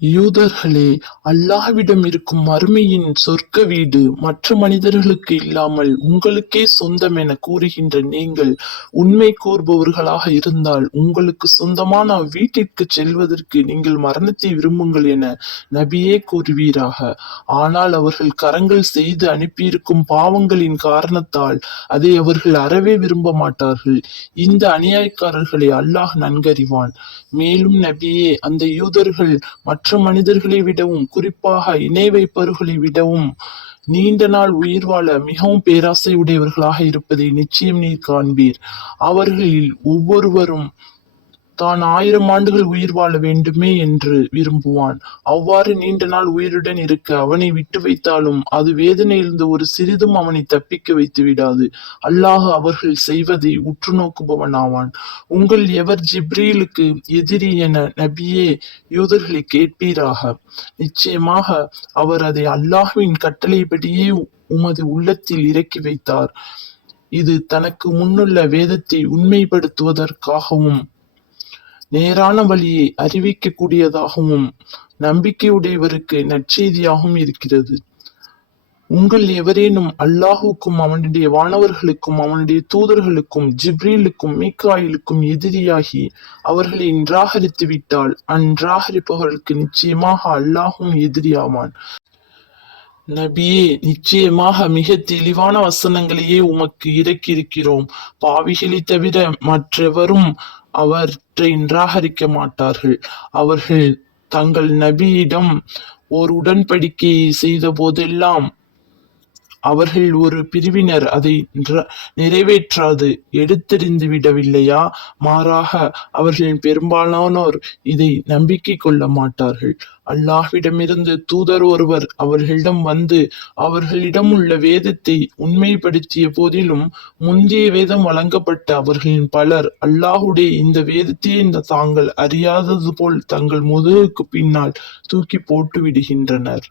யூதர்களே அல்லாஹ்விடம் இருக்கும் மறுமையின் சொர்க்க வீடு மற்ற மனிதர்களுக்கு இல்லாமல் உங்களுக்கே சொந்தம் என கூறுகின்ற நீங்கள் உண்மை கூறுபவர்களாக இருந்தால் உங்களுக்கு சொந்தமான அவ்வீட்டிற்கு செல்வதற்கு நீங்கள் மரணத்தை விரும்புங்கள் என நபியே கூறுவீராக. ஆனால் அவர்கள் கரங்கள் செய்து அனுப்பியிருக்கும் பாவங்களின் காரணத்தால் அதை அவர்கள் அறவே விரும்ப மாட்டார்கள். இந்த அநியாயக்காரர்களை அல்லாஹ் நன்கறிவான். மேலும் நபியே அந்த யூதர்கள் மற்ற மனிதர்களை விடவும் குறிப்பாக இணை வைப்பவர்களை விடவும் நீண்ட நாள் உயிர் வாழ மிகவும் பேராசை உடையவர்களாக இருப்பதை நிச்சயம் நீர் காண்பீர். அவர்களில் ஒவ்வொருவரும் தான் ஆயிரம் ஆண்டுகள் உயிர் வாழ வேண்டுமே என்று விரும்புவான். அவ்வாறு நீண்ட நாள் உயிருடன் இருக்க அவனை விட்டு வைத்தாலும் அது வேதனையிலிருந்து ஒரு சிறிதும் அவனை தப்பிக்க வைத்து விடாது. அல்லாஹ் அவர்கள் செய்வதை உற்று நோக்குபவன் ஆவான் உங்கள் எவர் ஜிப்ரீலுக்கு எதிரி என நபியே யூதர்களை கேட்பீராக? நிச்சயமாக அவர் அதை அல்லாஹுவின் கட்டளைப்படியே உமது உள்ளத்தில் இறக்கி வைத்தார். இது தனக்கு முன்னுள்ள வேதத்தை உண்மைப்படுத்துவதற்காகவும் நேரான வழியை அறிவிக்கக்கூடியதாகவும் நம்பிக்கையுடையவருக்கு நற்செய்தியாகவும் இருக்கிறது. உங்கள் எவரேனும் அல்லாஹுக்கும் அவனுடைய வானவர்களுக்கும் அவனுடைய தூதர்களுக்கும் ஜிப்ரீலுக்கும் மீக்காயிலுக்கும் எதிரியாகி அவர்களை நிராகரித்து விட்டால் அந்நிராகரிப்பவர்களுக்கு நிச்சயமாக அல்லாஹும் எதிரியாவான். நபியே நிச்சயமாக மிக தெளிவான வசனங்களையே உமக்கு இறக்கியிருக்கிறோம். பாவிகளை தவிர மற்றவரும் அவற்றை நிராகரிக்க மாட்டார்கள். அவர்கள் தங்கள் நபியிடம் ஓர் உடன்படிக்கையை செய்த போதெல்லாம் அவர்கள் ஒரு பிரிவினர் அதை நிறைவேற்றாது எடுத்தெறிந்து விடவில்லையா? மாறாக அவர்களின் பெரும்பாலானோர் இதை நம்பிக்கை கொள்ள மாட்டார்கள். அல்லாஹ்விடமிருந்து தூதர் ஒருவர் அவர்களிடம் வந்து அவர்களிடம் உள்ள வேதத்தை உண்மைப்படுத்திய போதிலும் முந்தைய வேதம் வழங்கப்பட்ட அவர்களின் பலர் அல்லாஹுடைய இந்த வேதத்தையே இந்த தாங்கள் அறியாதது போல் தங்கள் முதுகுக்கு பின்னால் தூக்கி போட்டு விடுகின்றனர்.